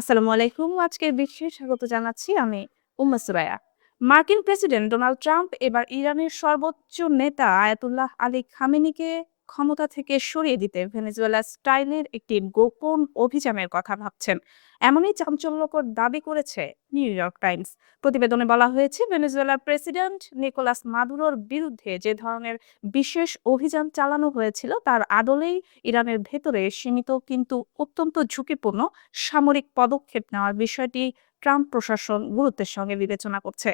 আসসালামু আলাইকুম। আজকের বিশেষ স্বাগত জানাচ্ছি আমি উম্মা সুরাইয়া। মার্কিন প্রেসিডেন্ট ডোনাল্ড ট্রাম্প এবার ইরানের সর্বোচ্চ নেতা আয়াতুল্লাহ আলী খামেনিকে ক্ষমতা থেকে সরিয়ে দিতে ভেনেজুয়েলা স্টাইলের একটি গোপন অভিযানের কথা ভাবছেন। এমনই চাঞ্চল্যকর দাবি করেছে নিউ ইয়র্ক টাইমস। প্রতিবেদনে বলা হয়েছে, ভেনেজুয়েলার প্রেসিডেন্ট নিকোলাস মাদুরোর বিরুদ্ধে যে ধরনের বিশেষ অভিযান চালানো হয়েছিল তার আদলেই ইরানের ভেতরে সীমিত কিন্তু অত্যন্ত ঝুঁকিপূর্ণ সামরিক পদক্ষেপ নেওয়ার বিষয়টি ট্রাম্প প্রশাসন গুরুত্বের সঙ্গে বিবেচনা করছে।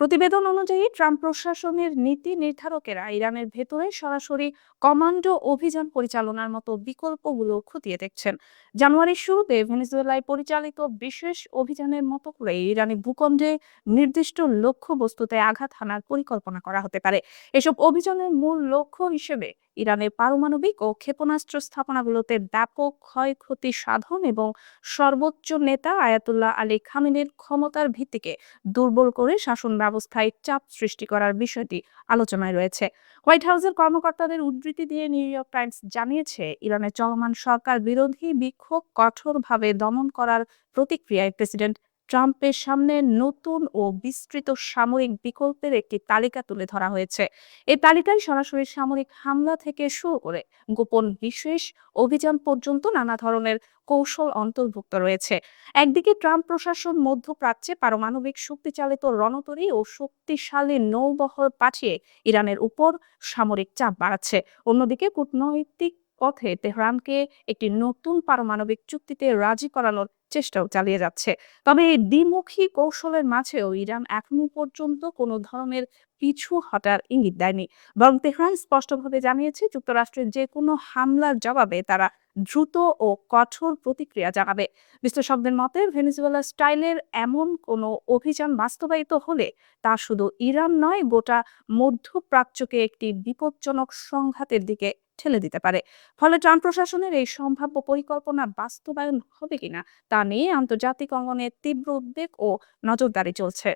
প্রতিবেদন অনুযায়ী ট্রাম্প প্রশাসনের নীতি নির্ধারকেরা ইরানের ভেতরে সরাসরি কমান্ডো অভিযান পরিচালনার মতো বিকল্পগুলো খতিয়ে দেখছেন। জানুয়ারির শুরুতে ভেনেজুয়েলায় পরিচালিত বিশেষ অভিযানের মতো করে ইরানি ভূখণ্ডে নির্দিষ্ট লক্ষ্যবস্তুতে আঘাত হানার পরিকল্পনা করা হতে পারে। এসব অভিযানের মূল লক্ষ্য হিসেবে ইরানের পারমাণবিক ও ক্ষেপণাস্ত্র স্থাপনাগুলোতে ব্যাপক ক্ষয়ক্ষতি সাধন এবং সর্বোচ্চ নেতা আয়াতুল্লাহ আলী খামেনির ক্ষমতার ভিত্তিকে দুর্বল করে শাসন ব্যবস্থায় চাপ সৃষ্টি করার বিষয়টি আলোচনায় রয়েছে। হোয়াইট হাউসের কর্মকর্তাদের উদ্ধৃতি দিয়ে নিউ ইয়র্ক টাইমস জানিয়েছে, ইরানের চলমান সরকার বিরোধী বিক্ষোভ কঠোরভাবে দমন করার প্রতিক্রিয়ায় প্রেসিডেন্ট ট্রাম্পের সামনে নতুন ও বিস্তৃত সামরিক বিকল্পের একটি তালিকা তুলে ধরা হয়েছে। এই তালিকায় সরাসরি সামরিক হামলা থেকে শুরু করে গোপন বিশেষ অভিযান পর্যন্ত নানা ধরনের কৌশল অন্তর্ভুক্ত রয়েছে। একদিকে ট্রাম্প প্রশাসন মধ্যপ্রাচ্যে পারমাণবিক শক্তিচালিত রণতরী ও শক্তিশালী নৌবহর পাঠিয়ে ইরানের উপর সামরিক চাপ বাড়াচ্ছে। অন্যদিকে কূটনৈতিক পথে তেহরানকে একটি নতুন পারমাণবিক চুক্তিতে রাজি করানোর চেষ্টাও চালিয়ে যাচ্ছে। তবে এই দ্বিমুখী কৌশলের মাঝেও ইরান এখনো পর্যন্ত কোনো ধরনের পিছু হটার ইঙ্গিত দেয়নি। বরং তেহরান স্পষ্টভাবে জানিয়েছে, যুক্তরাষ্ট্রের যে কোনো হামলার জবাবে তারা দ্রুত ও কঠোর প্রতিক্রিয়া জানাবে। বিশ্লেষকদের মতে, ভেনেজুয়েলা স্টাইলের এমন কোনো অভিযান বাস্তবায়িত হলে তা শুধু ইরান নয়, গোটা মধ্যপ্রাচ্যকে একটি বিপজ্জনক সংঘাতের দিকে ঠেলে দিতে পারে। ফলে ট্রাম্প প্রশাসনের এই সম্ভাব্য পরিকল্পনা বাস্তবায়ন হবে কিনা তা নিয়ে আন্তর্জাতিক অঙ্গনে তীব্র উদ্বেগ ও নজরদারি চলছে।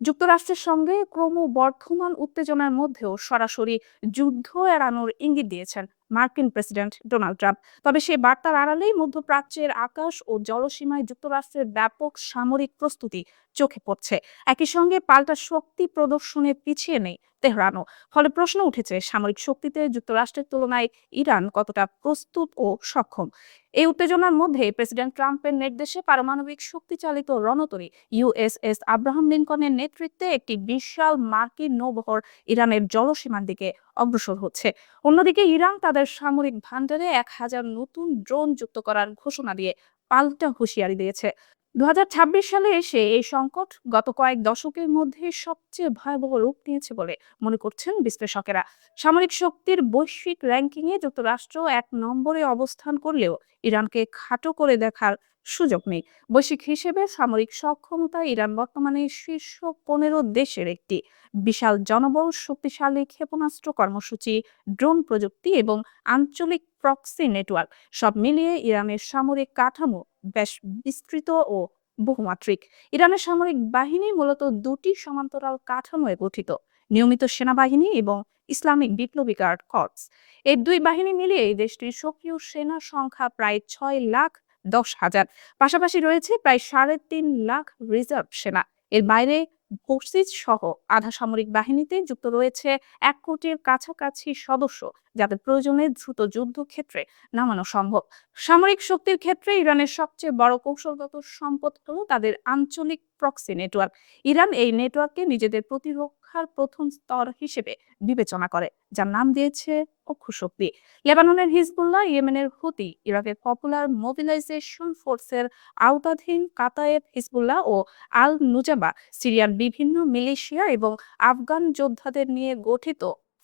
যুক্তরাষ্ট্রের সঙ্গে ক্রমবর্ধমান উত্তেজনার মধ্যেও সরাসরি যুদ্ধ এড়ানোর ইঙ্গিত দিয়েছেন মার্কিন প্রেসিডেন্ট ডোনাল্ড ট্রাম্প। তবে সেই বার্তার আড়ালেই মধ্যপ্রাচ্যের আকাশ ও জলসীমায় যুক্তরাষ্ট্রের ব্যাপক সামরিক প্রস্তুতি চোখে পড়ছে। একই সঙ্গে পাল্টা শক্তি প্রদর্শনে পিছিয়ে নেই তেহরানও। ফলে প্রশ্ন উঠেছে, সামরিক শক্তিতে যুক্তরাষ্ট্রের তুলনায় ইরান কতটা প্রস্তুত ও সক্ষম। এই উত্তেজনার মধ্যে প্রেসিডেন্ট ট্রাম্পের নির্দেশে পারমাণবিক শক্তিচালিত রণতরী ইউএসএস আব্রাহাম লিঙ্কনের নেতৃত্বে একটি বিশাল মার্কিন নৌবহর ইরানের জলসীমার দিকে অগ্রসর হচ্ছে। অন্যদিকে ইরান তাদের সামরিক ভান্ডারে ১,০০০ নতুন ড্রোন যুক্ত করার ঘোষণা দিয়ে পাল্টা হুঁশিয়ারি দিয়েছে। ২০২৬ সালে এসে এই সংকট গত কয়েক দশকের মধ্যে সবচেয়ে ভয়াবহ রূপ নিয়েছে বলে মনে করছেন বিশ্লেষকেরা। সামরিক শক্তির বৈশ্বিক র্যাঙ্কিংয়ে যুক্তরাষ্ট্র ১ নম্বরে অবস্থান করলেও ইরানকে খাটো করে দেখার সুযোগ নেই। বৈশ্বিক হিসেবে সামরিক সক্ষমতা ইরান বর্তমানে শীর্ষ ১৫ দেশের একটি। বিশাল জনবল, শক্তিশালী ক্ষেপণাস্ত্র কর্মসূচি, ড্রোন প্রযুক্তি এবং আঞ্চলিক প্রক্সি নেটওয়ার্ক সব মিলিয়ে ইরানের সামরিক কাঠামো বেশ বিস্তৃত ও বহুমাত্রিক। ইরানের সামরিক বাহিনী মূলত দুটি সমান্তরাল কাঠামোয় গঠিত: নিয়মিত সেনাবাহিনী এবং ইসলামিক বিপ্লবী গার্ড কর্পস। এই দুই বাহিনী মিলিয়ে এই দেশটির সক্রিয় সেনা সংখ্যা প্রায় ৬,১০,০০০। পাশাপাশি রয়েছে প্রায় ৩.৫ লাখ রিজার্ভ সেনা। এর বাইরে ফোর্সিস সহ আধা সামরিক বাহিনীতে যুক্ত রয়েছে ১ কোটির কাছাকাছি সদস্য, যাদের প্রয়োজনে দ্রুত যুদ্ধক্ষেত্রে নামানো সম্ভব। সামরিক শক্তির ক্ষেত্রে ইরানের সবচেয়ে বড় কৌশলগত সম্পদ হলো তাদের আঞ্চলিক প্রক্সি নেটওয়ার্ক। ইরান এই নেটওয়ার্ককে নিজেদের প্রতিরক্ষার প্রথম স্তর হিসেবে বিবেচনা করে, যার নাম দিয়েছে অক্ষশক্তি। লেবাননের হিজবুল্লাহ, ইয়েমেনের হুতি, ইরাকের পপুলার মোবিলাইজেশন ফোর্সের আওতাধীন কাতায়েব হিজবুল্লাহ ও আল নুজাবা, সিরিয়ার বিভিন্ন মিলিশিয়া এবং আফগান যোদ্ধাদের নিয়ে গঠিত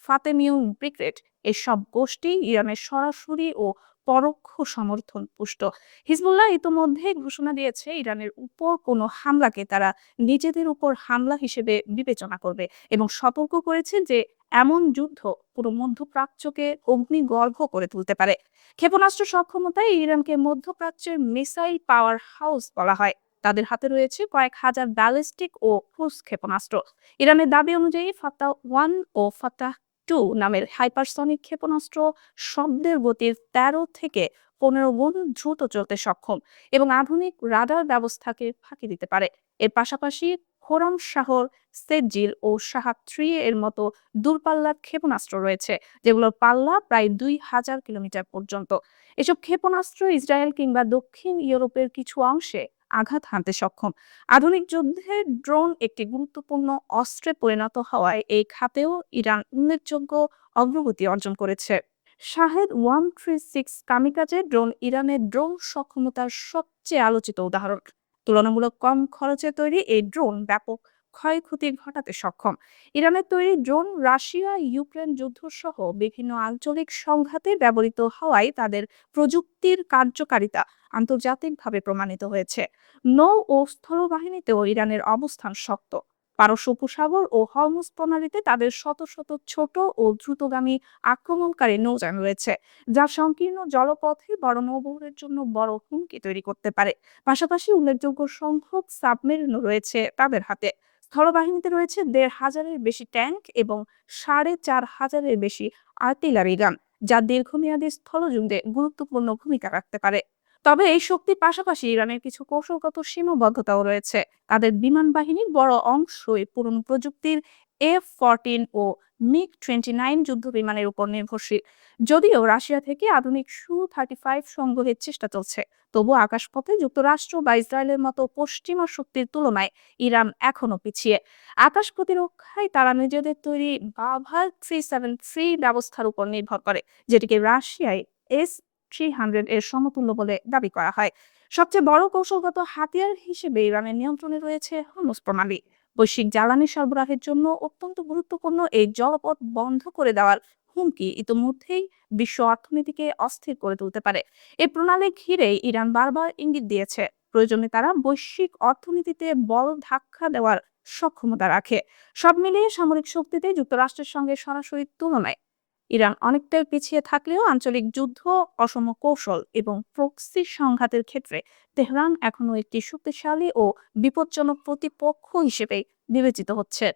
ফাতেমিয়ুন ব্রিগেড, এসব গোষ্ঠী ইরানের সরাসরি ও পরোক্ষ সমর্থন পুষ্ট। হিজবুল্লাহ ইতোমধ্যে ঘোষণা দিয়েছে, ইরানের উপর কোনো হামলাকে তারা নিজেদের উপর হামলা হিসেবে বিবেচনা করবে এবং সতর্ক করেছে যে এমন যুদ্ধ পুরো মধ্যপ্রাচ্যকে অগ্নিগর্ভ করে তুলতে পারে। ক্ষেপণাস্ত্র সক্ষমতায় ইরানকে মধ্যপ্রাচ্যের মিসাইল পাওয়ার হাউস বলা হয়। তাদের হাতে রয়েছে কয়েক হাজার ব্যালিস্টিক ও ক্রুজ ক্ষেপণাস্ত্র। ইরানের দাবি অনুযায়ী ফাতাহ 1 ও ফাতাহ 2 নামের হাইপারসনিক ক্ষেপণাস্ত্র শব্দের গতির ১৩ থেকে 15 গুণ দ্রুত চলতে সক্ষম এবং আধুনিক রাডার ব্যবস্থাকে ফাঁকি দিতে পারে। এর পাশাপাশি খোরাম শাহর, সেজিল ও শাহাব-3 এর মতো দূরপাল্লার ক্ষেপণাস্ত্র রয়েছে, যেগুলোর পাল্লা প্রায় 2000 কিলোমিটার পর্যন্ত। এসব ক্ষেপণাস্ত্র ইসরায়েল কিংবা দক্ষিণ ইউরোপের কিছু অংশে আঘাত হানতে সক্ষম। আধুনিক যুদ্ধে ড্রোন একটি গুরুত্বপূর্ণ অস্ত্রে পরিণত হওয়ায় এই খাতেও ইরান উল্লেখযোগ্য অগ্রগতি অর্জন করেছে। শাহেদ 136 কামিকাজে ড্রোন ইরানের ড্রোন সক্ষমতার সবচেয়ে আলোচিত উদাহরণ। তুলনামূলক কম খরচে তৈরি এই ড্রোন ব্যাপক ক্ষয়ক্ষতি ঘটাতে সক্ষম। ইরানের তৈরি ড্রোন রাশিয়া ইউক্রেন যুদ্ধ সহ বিভিন্ন আঞ্চলিক সংঘাতে ব্যবহৃত হওয়ায় তাদের প্রযুক্তির কার্যকারিতা আন্তর্জাতিকভাবে প্রমাণিত হয়েছে। নৌ ও স্থলবাহিনীতেও ইরানের অবস্থান শক্ত। পারস্য উপসাগর ও হরমুজ প্রণালীতে তাদের শত শত ছোট ও দ্রুতগামী আক্রমণকারী নৌযান রয়েছে, যা সংকীর্ণ জলপথে বড় নৌবহরের জন্য বড় হুমকি তৈরি করতে পারে। পাশাপাশি উল্লেখযোগ্য সংখ্যক সাবমেরিনও রয়েছে তাদের হাতে। স্থলবাহিনীতে রয়েছে ১,৫০০-এর বেশি ট্যাঙ্ক এবং ৪,৫০০-এর বেশি আর্টিলারি গান, যা দীর্ঘমেয়াদী স্থলযুদ্ধে গুরুত্বপূর্ণ ভূমিকা রাখতে পারে। তবে এই শক্তির পাশাপাশি ইরানের কিছু কৌশলগত সীমাবদ্ধতাও রয়েছে। তাদের বিমান বাহিনীর বড় অংশই পুরনো প্রযুক্তির F-14 ও MiG-29 যুদ্ধ বিমানের উপর নির্ভরশীল। যদিও রাশিয়া থেকে আধুনিক Su-35 সংগ্রহের চেষ্টা চলছে, তবুও আকাশপথে যুক্তরাষ্ট্র বা ইসরায়েলের মতো পশ্চিমা শক্তির তুলনায় ইরান এখনো পিছিয়ে। আকাশ প্রতিরক্ষায় তারা নিজেদের তৈরি বাভার 373 ব্যবস্থার উপর নির্ভর করে, যেটিকে রাশিয়ায় S-300 এর সমতুল্য বলে দাবি করা হয়। সবচেয়ে বড় কৌশলগত হাতিয়ার হিসেবে ইরানের নিয়ন্ত্রণে রয়েছে হরমুজ প্রণালী। বৈশ্বিক জ্বালানি সরবরাহের জন্য অত্যন্ত গুরুত্বপূর্ণ এই জলপথ বন্ধ করে দেওয়ার হুমকি ইতিমধ্যেই বিশ্ব অর্থনীতিকে অস্থির করে তুলতে পারে। এই প্রণালী ঘিরে ইরান বারবার ইঙ্গিত দিয়েছে, প্রয়োজনে তারা বৈশ্বিক অর্থনীতিতে বড় ধাক্কা দেওয়ার সক্ষমতা রাখে। সব মিলিয়ে সামরিক শক্তিতে যুক্তরাষ্ট্রের সঙ্গে সরাসরি তুলনায় ইরান অনেকটাই পিছিয়ে থাকলেও আঞ্চলিক যুদ্ধ, অসম কৌশল এবং প্রক্সি সংঘাতের ক্ষেত্রে তেহরান এখনো একটি শক্তিশালী ও বিপজ্জনক প্রতিপক্ষ হিসেবে বিবেচিত হচ্ছে।